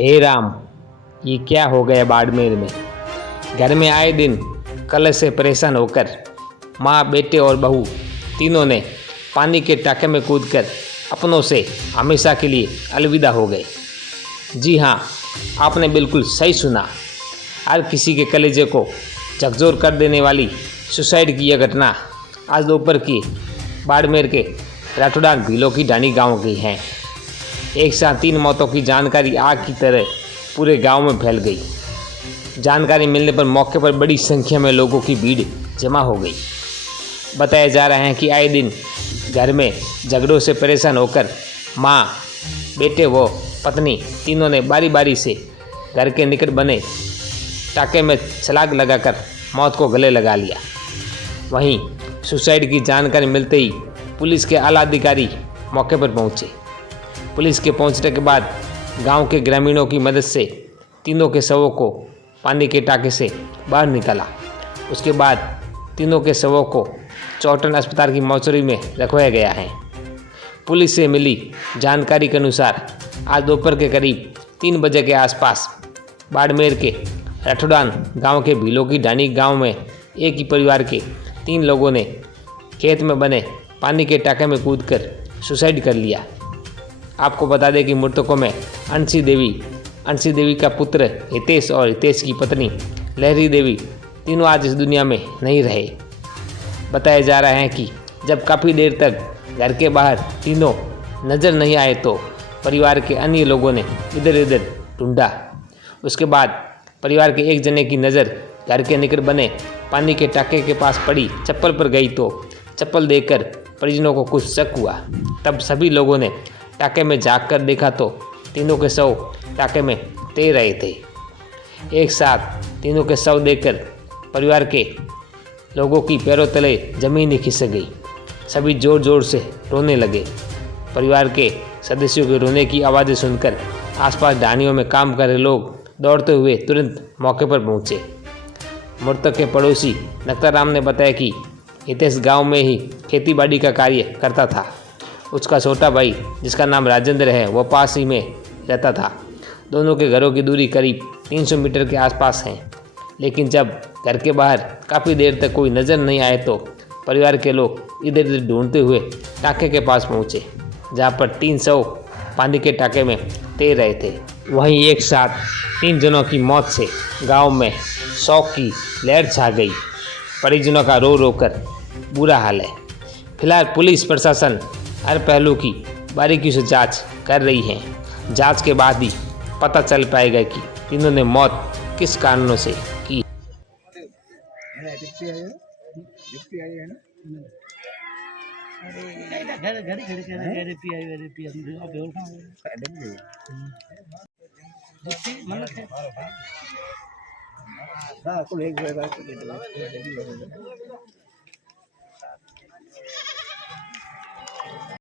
हे राम, ये क्या हो गया बाड़मेर में। घर में आए दिन कल से परेशान होकर माँ, बेटे और बहू तीनों ने पानी के टाके में कूदकर अपनों से हमेशा के लिए अलविदा हो गए। जी हाँ, आपने बिल्कुल सही सुना। हर किसी के कलेजे को झकझोर कर देने वाली सुसाइड की यह घटना आज दोपहर की बाड़मेर के राठौड़ान भीलों की ढाणी गांव की है। एक साथ 3 मौतों की जानकारी आग की तरह पूरे गांव में फैल गई। जानकारी मिलने पर मौके पर बड़ी संख्या में लोगों की भीड़ जमा हो गई। बताया जा रहा है कि आए दिन घर में झगड़ों से परेशान होकर माँ, बेटे व पत्नी तीनों ने बारी बारी से घर के निकट बने टाके में छलांग लगाकर मौत को गले लगा लिया। वहीं सुसाइड की जानकारी मिलते ही पुलिस के आला अधिकारी मौके पर पहुंचे। पुलिस के पहुंचने के बाद गांव के ग्रामीणों की मदद से तीनों के शवों को पानी के टाके से बाहर निकाला। उसके बाद तीनों के शवों को चौटन अस्पताल की मोर्चरी में रखवाया गया है। पुलिस से मिली जानकारी के अनुसार आज दोपहर के करीब 3 बजे के आसपास बाड़मेर के राठौड़ान गांव के भीलों की ढाणी गांव में एक ही परिवार के 3 लोगों ने खेत में बने पानी के टाके में कूदकर सुसाइड कर लिया। आपको बता दें कि मृतकों में अंशी देवी का पुत्र हितेश और हितेश की पत्नी लहरी देवी तीनों आज इस दुनिया में नहीं रहे। बताया जा रहा है कि जब काफ़ी देर तक घर के बाहर तीनों नज़र नहीं आए तो परिवार के अन्य लोगों ने इधर उधर ढूंढा। उसके बाद परिवार के एक जने की नज़र घर के निकट बने पानी के टाके के पास पड़ी चप्पल पर गई तो चप्पल देखकर परिजनों को कुछ शक हुआ। तब सभी लोगों ने टाके में झाँक कर देखा तो तीनों के शव टाके में तैर रहे थे। एक साथ तीनों के शव देखकर परिवार के लोगों की पैरों तले जमीन ही खिसक गई। सभी जोर जोर से रोने लगे। परिवार के सदस्यों के रोने की आवाज़ें सुनकर आसपास ढाणियों में काम कर रहे लोग दौड़ते हुए तुरंत मौके पर पहुंचे। मृतक के पड़ोसी नक्ताराम ने बताया कि हितेश गांव में ही खेतीबाड़ी का कार्य करता था। उसका छोटा भाई जिसका नाम राजेंद्र है वह पास ही में रहता था। दोनों के घरों की दूरी करीब 300 मीटर के आसपास है। लेकिन जब घर के बाहर काफ़ी देर तक कोई नज़र नहीं आए तो परिवार के लोग इधर उधर ढूंढते हुए टाके के पास पहुंचे, जहां पर 3 शव पानी के टाके में तैर रहे थे। वहीं एक साथ 3 जनों की मौत से गांव में शोक की लहर छा गई। परिजनों का रो रो कर बुरा हाल है। फिलहाल पुलिस प्रशासन हर पहलू की बारीकी से जांच कर रही है। जांच के बाद ही पता चल पाएगा कि तीनों ने मौत किस कारणों से की।